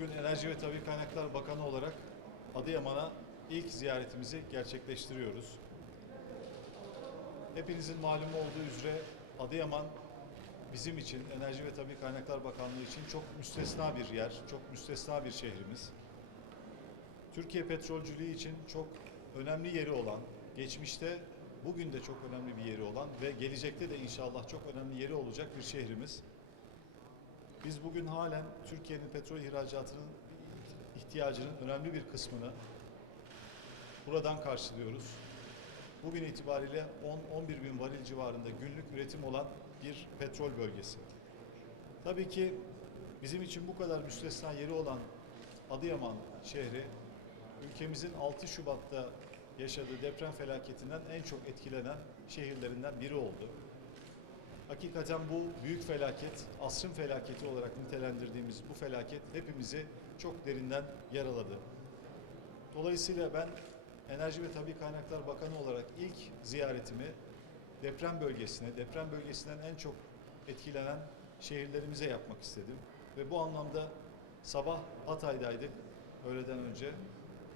Bugün Enerji ve Tabii Kaynaklar Bakanı olarak Adıyaman'a ilk ziyaretimizi gerçekleştiriyoruz. Hepinizin malumu olduğu üzere Adıyaman bizim için, Enerji ve Tabii Kaynaklar Bakanlığı için çok müstesna bir yer, çok müstesna bir şehrimiz. Türkiye petrolcülüğü için çok önemli yeri olan, geçmişte bugün de çok önemli bir yeri olan ve gelecekte de inşallah çok önemli yeri olacak bir şehrimiz. Biz bugün halen Türkiye'nin petrol ihracatının ihtiyacının önemli bir kısmını buradan karşılıyoruz. Bugün itibariyle 10-11 bin varil civarında günlük üretim olan bir petrol bölgesi. Tabii ki bizim için bu kadar müstesna yeri olan Adıyaman şehri ülkemizin 6 Şubat'ta yaşadığı deprem felaketinden en çok etkilenen şehirlerinden biri oldu. Hakikaten bu büyük felaket, asrın felaketi olarak nitelendirdiğimiz bu felaket hepimizi çok derinden yaraladı. Dolayısıyla ben Enerji ve Tabii Kaynaklar Bakanı olarak ilk ziyaretimi deprem bölgesine, deprem bölgesinden en çok etkilenen şehirlerimize yapmak istedim. Ve bu anlamda sabah Hatay'daydık öğleden önce.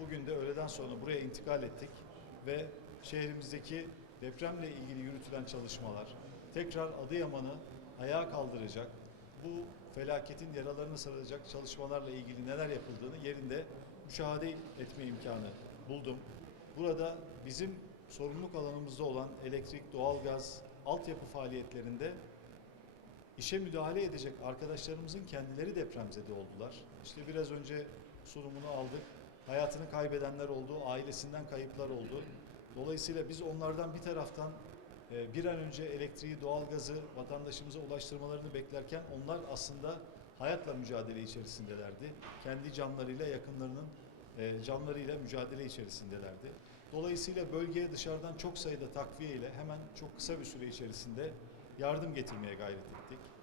Bugün de öğleden sonra buraya intikal ettik ve şehrimizdeki depremle ilgili yürütülen çalışmalar, tekrar Adıyaman'ı ayağa kaldıracak, bu felaketin yaralarını saracak çalışmalarla ilgili neler yapıldığını yerinde müşahede etme imkanı buldum. Burada bizim sorumluluk alanımızda olan elektrik, doğalgaz, altyapı faaliyetlerinde işe müdahale edecek arkadaşlarımızın kendileri depremzede oldular. İşte biraz önce sunumunu aldık. Hayatını kaybedenler oldu, ailesinden kayıplar oldu. Dolayısıyla biz onlardan bir taraftan bir an önce elektriği, doğalgazı vatandaşımıza ulaştırmalarını beklerken onlar aslında hayatla mücadele içerisindelerdi. Kendi canlarıyla, yakınlarının e, canlarıyla mücadele içerisindelerdi. Dolayısıyla bölgeye dışarıdan çok sayıda takviye ile hemen çok kısa bir süre içerisinde yardım getirmeye gayret ettik.